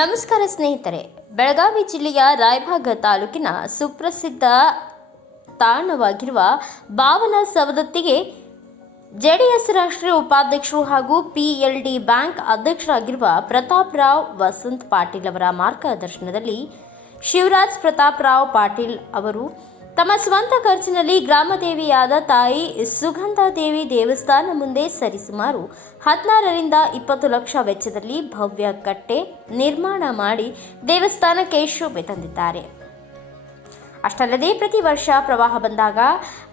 ನಮಸ್ಕಾರ ಸ್ನೇಹಿತರೆ. ಬೆಳಗಾವಿ ಜಿಲ್ಲೆಯ ರಾಯಭಾಗ ತಾಲೂಕಿನ ಸುಪ್ರಸಿದ್ಧ ತಾಣವಾಗಿರುವ ಭಾವನ ಸವದತ್ತಿಗೆ ಜೆಡಿಎಸ್ ರಾಷ್ಟ್ರೀಯ ಉಪಾಧ್ಯಕ್ಷರು ಹಾಗೂ PLD ಬ್ಯಾಂಕ್ ಅಧ್ಯಕ್ಷರಾಗಿರುವ ಪ್ರತಾಪ್ ರಾವ್ ವಸಂತ್ ಪಾಟೀಲ್ ಅವರ ಮಾರ್ಗದರ್ಶನದಲ್ಲಿ ಶಿವರಾಜ್ ಪ್ರತಾಪ್ ರಾವ್ ಪಾಟೀಲ್ ಅವರು ತಮ್ಮ ಸ್ವಂತ ಖರ್ಚಿನಲ್ಲಿ ಗ್ರಾಮದೇವಿಯಾದ ತಾಯಿ ಸುಗಂಧಾದೇವಿ ದೇವಸ್ಥಾನ ಮುಂದೆ ಸರಿಸುಮಾರು 16ರಿಂದ 20 ಲಕ್ಷ ವೆಚ್ಚದಲ್ಲಿ ಭವ್ಯ ಕಟ್ಟೆ ನಿರ್ಮಾಣ ಮಾಡಿ ದೇವಸ್ಥಾನಕ್ಕೆ ಶೋಭೆ ತಂದಿದ್ದಾರೆ. ಅಷ್ಟಲ್ಲದೆ ಪ್ರತಿ ವರ್ಷ ಪ್ರವಾಹ ಬಂದಾಗ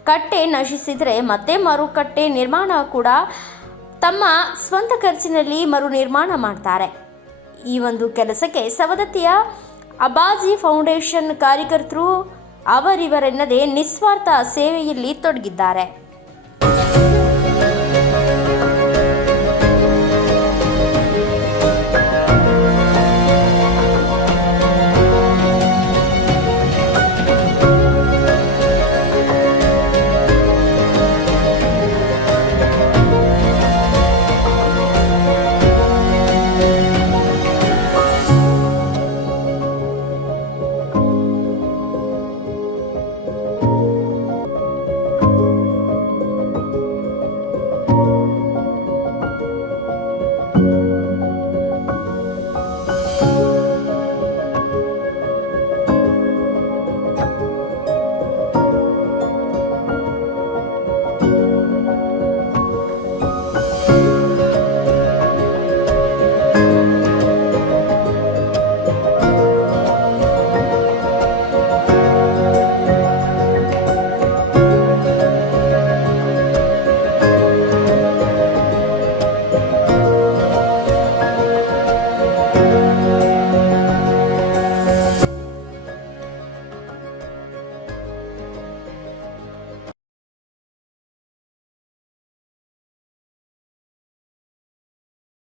ಕಟ್ಟೆ ನಶಿಸಿದರೆ ಮತ್ತೆ ಮರುಕಟ್ಟೆ ನಿರ್ಮಾಣ ಕೂಡ ತಮ್ಮ ಸ್ವಂತ ಖರ್ಚಿನಲ್ಲಿ ಮರು ನಿರ್ಮಾಣ ಮಾಡ್ತಾರೆ. ಈ ಒಂದು ಕೆಲಸಕ್ಕೆ ಸವದತ್ತಿಯ ಅಬಾಜಿ ಫೌಂಡೇಶನ್ ಕಾರ್ಯಕರ್ತರು ಅವರಿವರೆನ್ನದೇ ನಿಸ್ವಾರ್ಥ ಸೇವೆಯಲ್ಲಿ ತೊಡಗಿದ್ದಾರೆ.